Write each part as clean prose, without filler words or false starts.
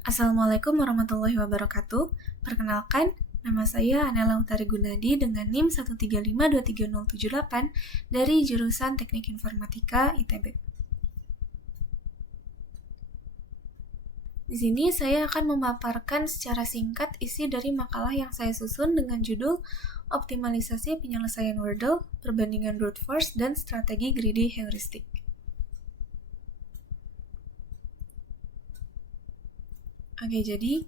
Assalamualaikum warahmatullahi wabarakatuh. Perkenalkan, nama saya Anela Utari Gunadi dengan NIM 13523023078 dari jurusan Teknik Informatika ITB. Di sini saya akan memaparkan secara singkat isi dari makalah yang saya susun dengan judul Optimalisasi Penyelesaian Wordle, Perbandingan Brute Force, dan Strategi Greedy Heuristic. Oke, jadi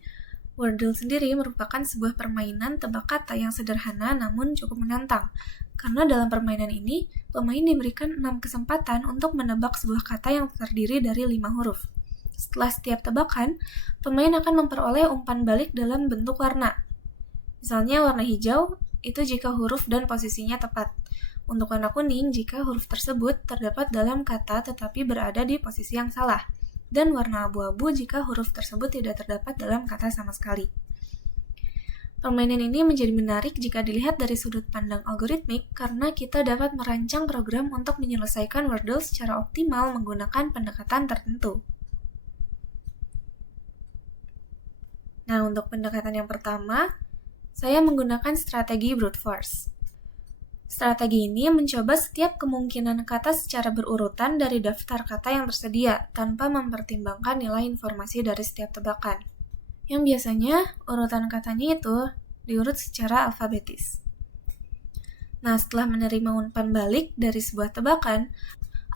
Wordle sendiri merupakan sebuah permainan tebak kata yang sederhana namun cukup menantang. Karena dalam permainan ini, pemain diberikan 6 kesempatan untuk menebak sebuah kata yang terdiri dari 5 huruf. Setelah setiap tebakan, pemain akan memperoleh umpan balik dalam bentuk warna. Misalnya warna hijau itu jika huruf dan posisinya tepat. Untuk warna kuning jika huruf tersebut terdapat dalam kata tetapi berada di posisi yang salah. Dan warna abu-abu jika huruf tersebut tidak terdapat dalam kata sama sekali. Permainan ini menjadi menarik jika dilihat dari sudut pandang algoritmik karena kita dapat merancang program untuk menyelesaikan Wordle secara optimal menggunakan pendekatan tertentu. Nah, untuk pendekatan yang pertama, saya menggunakan strategi brute force. Strategi ini mencoba setiap kemungkinan kata secara berurutan dari daftar kata yang tersedia, tanpa mempertimbangkan nilai informasi dari setiap tebakan. Yang biasanya, urutan katanya itu diurut secara alfabetis. Nah, setelah menerima umpan balik dari sebuah tebakan,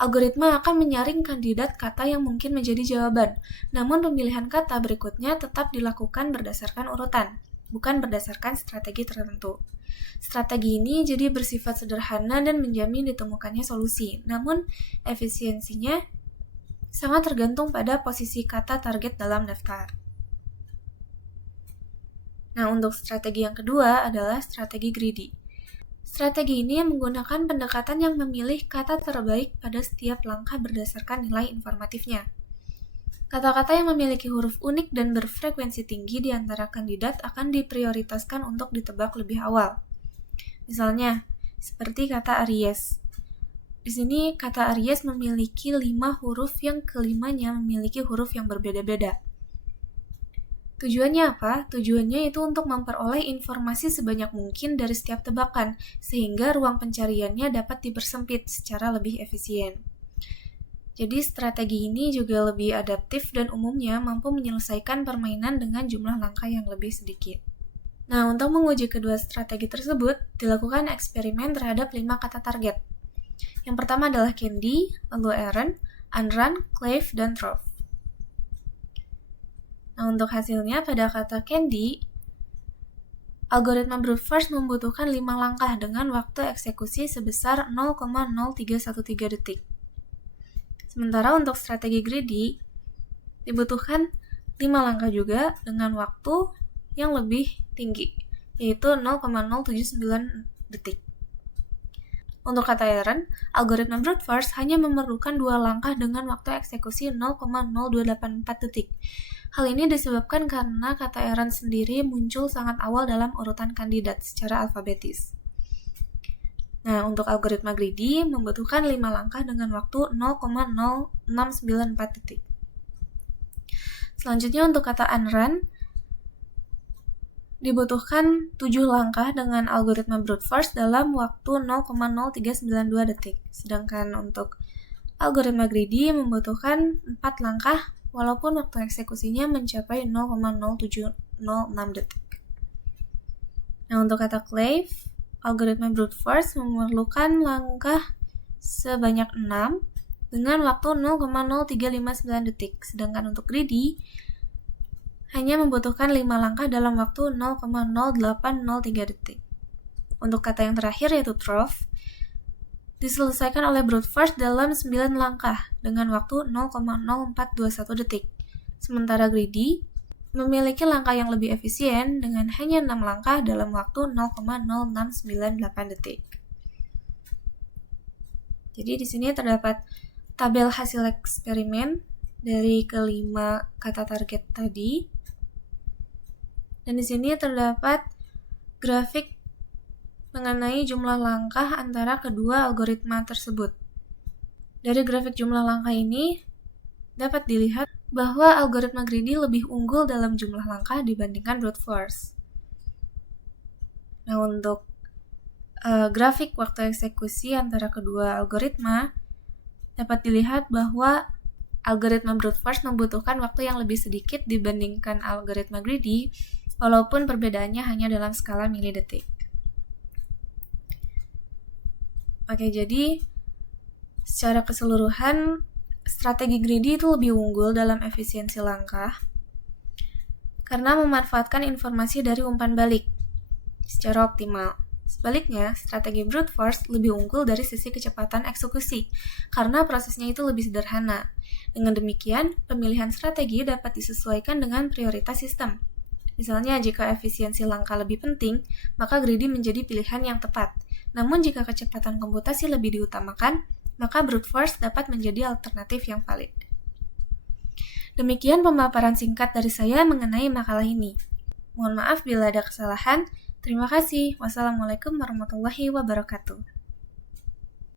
algoritma akan menyaring kandidat kata yang mungkin menjadi jawaban, namun pemilihan kata berikutnya tetap dilakukan berdasarkan urutan, bukan berdasarkan strategi tertentu. Strategi ini jadi bersifat sederhana dan menjamin ditemukannya solusi, namun efisiensinya sangat tergantung pada posisi kata target dalam daftar. Nah, untuk strategi yang kedua adalah strategi greedy. Strategi ini menggunakan pendekatan yang memilih kata terbaik pada setiap langkah berdasarkan nilai informatifnya. Kata-kata yang memiliki huruf unik dan berfrekuensi tinggi di antara kandidat akan diprioritaskan untuk ditebak lebih awal. Misalnya, seperti kata Aries. Di sini kata Aries memiliki 5 huruf yang kelimanya memiliki huruf yang berbeda-beda. Tujuannya apa? Tujuannya itu untuk memperoleh informasi sebanyak mungkin dari setiap tebakan, sehingga ruang pencariannya dapat dipersempit secara lebih efisien. Jadi strategi ini juga lebih adaptif dan umumnya mampu menyelesaikan permainan dengan jumlah langkah yang lebih sedikit. Nah, untuk menguji kedua strategi tersebut, dilakukan eksperimen terhadap 5 kata target. Yang pertama adalah Candy, lalu Aaron, Unrun, Clave, dan Trove. Nah, untuk hasilnya pada kata Candy, algoritma brute force membutuhkan 5 langkah dengan waktu eksekusi sebesar 0,0313 detik. Sementara untuk strategi greedy, dibutuhkan 5 langkah juga dengan waktu yang lebih tinggi, yaitu 0,079 detik. Untuk kata Aaron, algoritma brute force hanya memerlukan 2 langkah dengan waktu eksekusi 0,0284 detik. Hal ini disebabkan karena kata Aaron sendiri muncul sangat awal dalam urutan kandidat secara alfabetis. Nah, untuk algoritma greedy membutuhkan 5 langkah dengan waktu 0,0694 detik. Selanjutnya untuk kata Unrun, dibutuhkan 7 langkah dengan algoritma brute force dalam waktu 0,0392 detik. Sedangkan untuk algoritma greedy membutuhkan 4 langkah walaupun waktu eksekusinya mencapai 0,0706 detik. Nah, untuk kata Clave, algoritma brute force memerlukan langkah sebanyak 6 dengan waktu 0,0359 detik. Sedangkan untuk greedy hanya membutuhkan 5 langkah dalam waktu 0,0803 detik. Untuk kata yang terakhir yaitu Trove, diselesaikan oleh brute force dalam 9 langkah dengan waktu 0,0421 detik. Sementara greedy memiliki langkah yang lebih efisien dengan hanya 6 langkah dalam waktu 0,0698 detik. Jadi di sini terdapat tabel hasil eksperimen dari kelima kata target tadi. Dan di sini terdapat grafik mengenai jumlah langkah antara kedua algoritma tersebut. Dari grafik jumlah langkah ini dapat dilihat bahwa algoritma greedy lebih unggul dalam jumlah langkah dibandingkan brute force. Nah, untuk grafik waktu eksekusi antara kedua algoritma, dapat dilihat bahwa algoritma brute force membutuhkan waktu yang lebih sedikit dibandingkan algoritma greedy, walaupun perbedaannya hanya dalam skala milidetik. Oke, jadi secara keseluruhan, strategi greedy itu lebih unggul dalam efisiensi langkah karena memanfaatkan informasi dari umpan balik secara optimal. Sebaliknya, strategi brute force lebih unggul dari sisi kecepatan eksekusi karena prosesnya itu lebih sederhana. Dengan demikian, pemilihan strategi dapat disesuaikan dengan prioritas sistem. Misalnya, jika efisiensi langkah lebih penting, maka greedy menjadi pilihan yang tepat. Namun, jika kecepatan komputasi lebih diutamakan, maka brute force dapat menjadi alternatif yang valid. Demikian pemaparan singkat dari saya mengenai makalah ini. Mohon maaf bila ada kesalahan. Terima kasih. Wassalamualaikum warahmatullahi wabarakatuh.